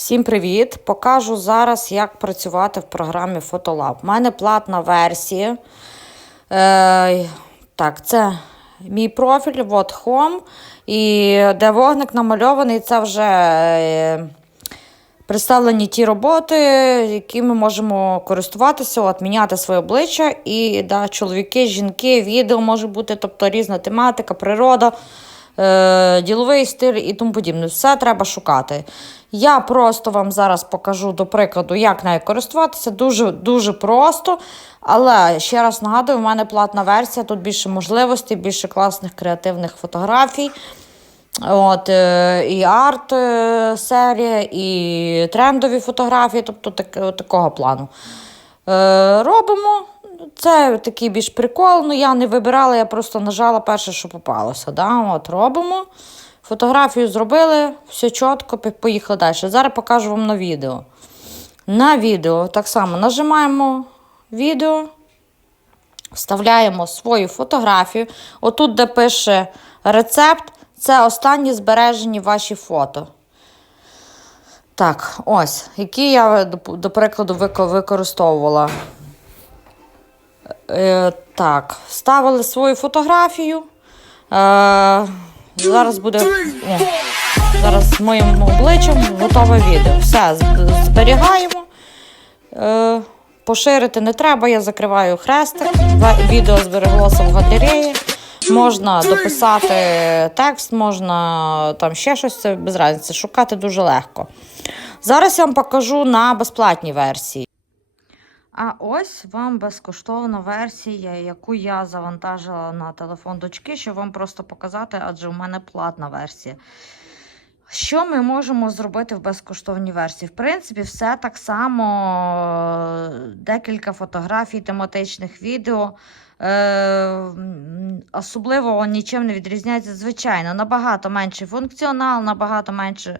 Всім привіт! Покажу зараз, як працювати в програмі Photolab. У мене платна версія. Е, так, це мій профіль, от Home. І де вогник намальований, це вже е, представлені ті роботи, які ми можемо користуватися, от, міняти своє обличчя. І да, чоловіки, жінки, відео може бути, тобто різна тематика, природа діловий стиль і тому подібне. Все треба шукати. Я просто вам зараз покажу, до прикладу, як нею користуватися. Дуже дуже просто. Але ще раз нагадую, у мене платна версія, тут більше можливостей, більше класних креативних фотографій. От, е, І арт е, і трендові фотографії, тобто так, такого плану. Е, робимо. Це такий більш прикол. Ну, я не вибирала, я просто нажала перше, що попалося. Да? От, робимо. Фотографію зробили, все чітко, поїхали далі. Зараз покажу вам на відео. На відео так само нажимаємо відео, вставляємо свою фотографію. Отут, де пише рецепт, це останні збережені ваші фото. Так, ось, які я, до прикладу, використовувала. Е, так, ставили свою фотографію. Е, зараз буде. О, зараз з моїм обличчям готове відео. Все, зберігаємо. Е, поширити не треба, я закриваю хрестик. Відео збереглося в галереї. Можна дописати текст, можна там ще щось, це без разниці. Шукати дуже легко. Зараз я вам покажу на безплатній версії. А ось вам безкоштовна версія, яку я завантажила на телефон дочки, щоб вам просто показати, адже у мене платна версія. Що ми можемо зробити в безкоштовній версії? В принципі, все так само, е, декілька фотографій, тематичних відео. Е, особливо нічим не відрізняється. Звичайно, набагато менший функціонал, набагато менше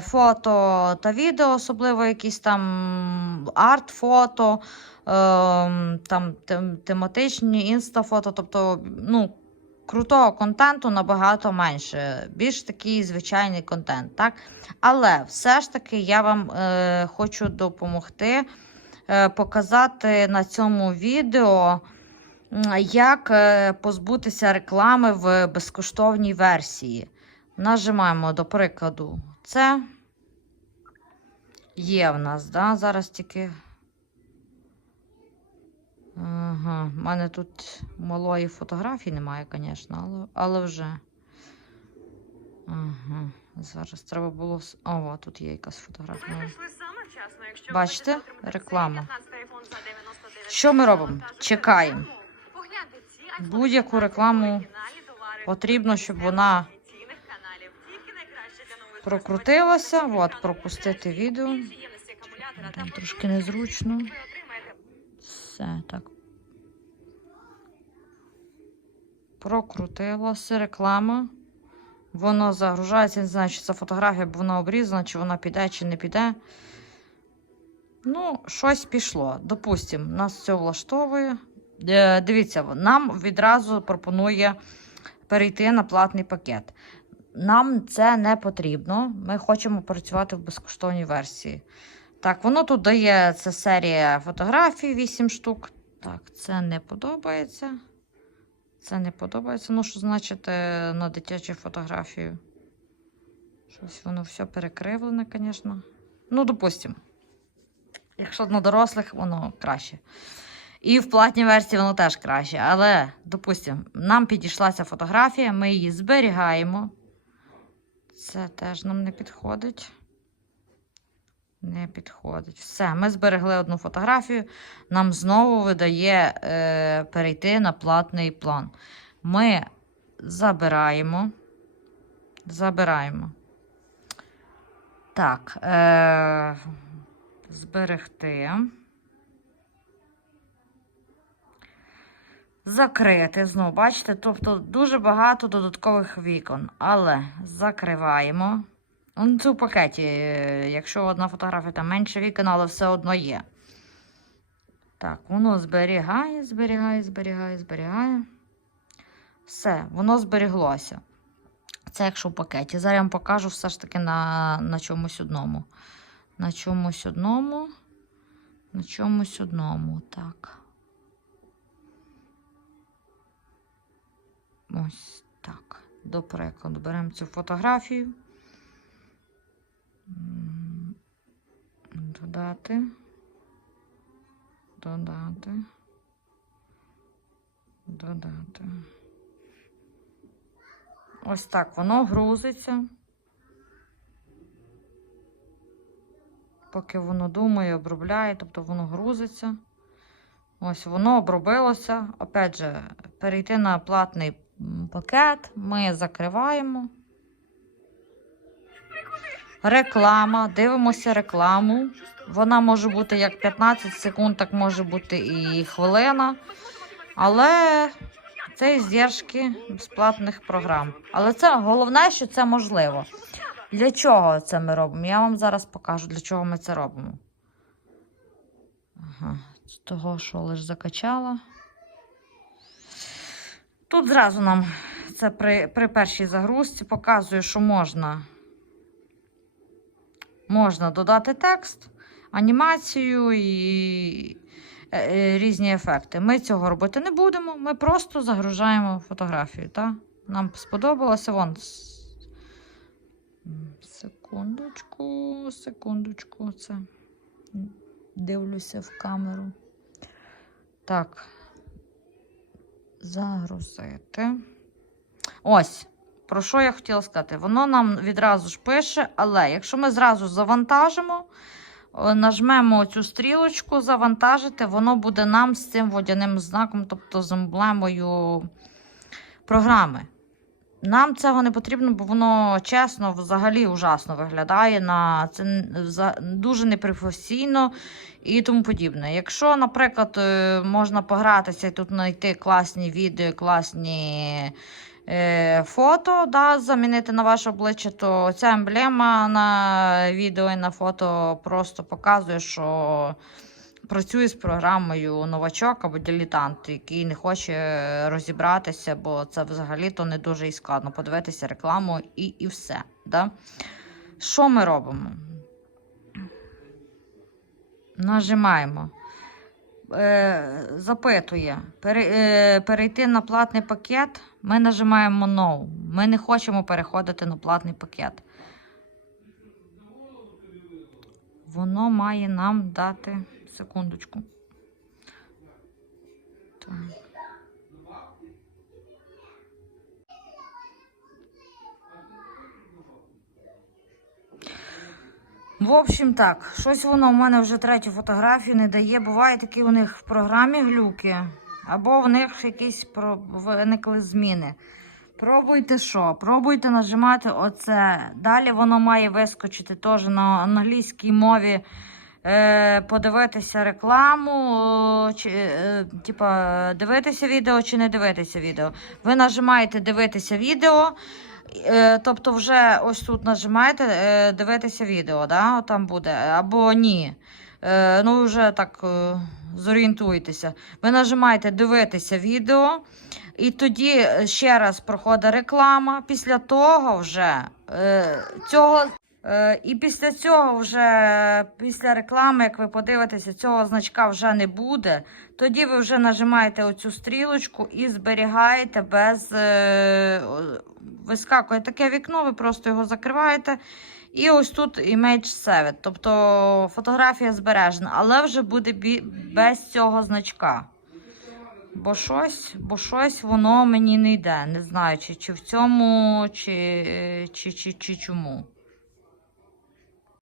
фото та відео, особливо якісь там арт-фото, е, там тем, тематичні інстафото, тобто, ну. Крутого контенту набагато менше, більш такий звичайний контент, так? Але все ж таки я вам е, хочу допомогти е, показати на цьому відео, як е, позбутися реклами в безкоштовній версії. Нажимаємо, до прикладу, це є в нас, да? зараз тільки. Ага, в мене тут малої фотографії немає, звісно, але, але вже. Ага, зараз треба було. О, о, тут є якась фотографія. Бачите? Реклама. цей 15 iPhone за 99 Що ми робимо? Чекаємо. Будь-яку рекламу. Потрібно, щоб вона прокрутилася. От, пропустити відео. Там трошки незручно. Все так. Прокрутилася реклама. Воно загружається, не знаю, чи це фотографія, бо вона обрізана, чи вона піде, чи не піде. Ну, щось пішло. Допустимо, нас це влаштовує. Е, Дивіться, нам відразу пропонує перейти на платний пакет. Нам це не потрібно. Ми хочемо працювати в безкоштовній версії. Так, воно тут дає це серія фотографій, 8 штук. Так, це не подобається. Це не подобається. Ну, що значить е, на дитячу фотографію? Щось воно все перекривлене, звісно. Ну, допустимо. Якщо на дорослих, воно краще. І в платній версії воно теж краще. Але, допустимо, нам підійшла ця фотографія, ми її зберігаємо. Це теж нам не підходить. Не підходить. Все, ми зберегли одну фотографію. Нам знову видає е, перейти на платний план. Ми забираємо. Забираємо. Так. Е, зберегти. Закрити. Знову, бачите, тобто дуже багато додаткових вікон. Але закриваємо. Це в пакеті. е, Якщо одна фотографія там менше вікон, але все одно є. Так, воно зберігає, зберігає, зберігає, зберігає. Все, воно зберіглося. Це якщо в пакеті. Зараз я вам покажу все ж таки на, на чомусь одному. На чомусь одному. На чомусь одному. Так. Ось так. До прикладу, беремо цю фотографію. Додати. Додати. Додати. Ось так воно грузиться. Поки воно думає, обробляє, тобто воно грузиться. Ось воно обробилося. Опять же, перейти на платний пакет. Ми закриваємо. Реклама. Дивимося рекламу. Вона може бути як 15 секунд, так може бути і хвилина. Але це здержки безплатних програм. Але це головне, що це можливо. Для чого це ми робимо? Я вам зараз покажу, для чого ми це робимо. Ага, з того, що лише закачала. Тут зразу нам це при, при першій загрузці показує, що можна, можна додати текст, анімацію і е, е, різні ефекти. Ми цього робити не будемо. Ми просто загружаємо фотографію. Та? Нам сподобалося вон. Секундочку, секундочку, це дивлюся в камеру. Так. Загрузити. Ось. Про що я хотіла сказати? Воно нам відразу ж пише, але якщо ми зразу завантажимо, нажмемо цю стрілочку, завантажити, воно буде нам з цим водяним знаком, тобто з емблемою програми. Нам цього не потрібно, бо воно чесно, взагалі ужасно виглядає. На це дуже непрофесійно і тому подібне. Якщо, наприклад, е, можна погратися і тут знайти класні відео, класні е, фото, да, замінити на ваше обличчя, то ця емблема на відео і на фото просто показує, що працює з програмою новачок або дилетант, який не хоче розібратися, бо це взагалі-то не дуже і складно. Подивитися рекламу і, і все. Да? Що ми робимо? Нажимаємо. Е, запитує пере, е, перейти на платний пакет. Ми нажимаємо No. Ми не хочемо переходити на платний пакет. Воно має нам дати секундочку. Так. В общем, так, щось воно в мене вже третю фотографію не дає. Буває такі у них в програмі глюки, або в них якісь виникли зміни. Пробуйте що? Пробуйте нажимати оце. Далі воно має вискочити теж на англійській мові. Е, подивитися рекламу, чи, е, типа, дивитися відео чи не дивитися відео. Ви нажимаєте дивитися відео. Е, тобто, вже ось тут нажимаєте дивитися відео, да? Там буде, або ні. Ну, вже так зорієнтуйтеся. Ви нажимаєте дивитися відео, і тоді ще раз проходить реклама. Після того вже цього. Е, І після цього, вже після реклами, як ви подивитеся, цього значка вже не буде. Тоді ви вже нажимаєте оцю стрілочку і зберігаєте без е, вискакує таке вікно, ви просто його закриваєте. І ось тут Image Saved, тобто фотографія збережена, але вже буде без цього значка. Бо щось, бо щось воно мені не йде. Не знаю, чи, чи в цьому, чи, чи, чи, чи чому.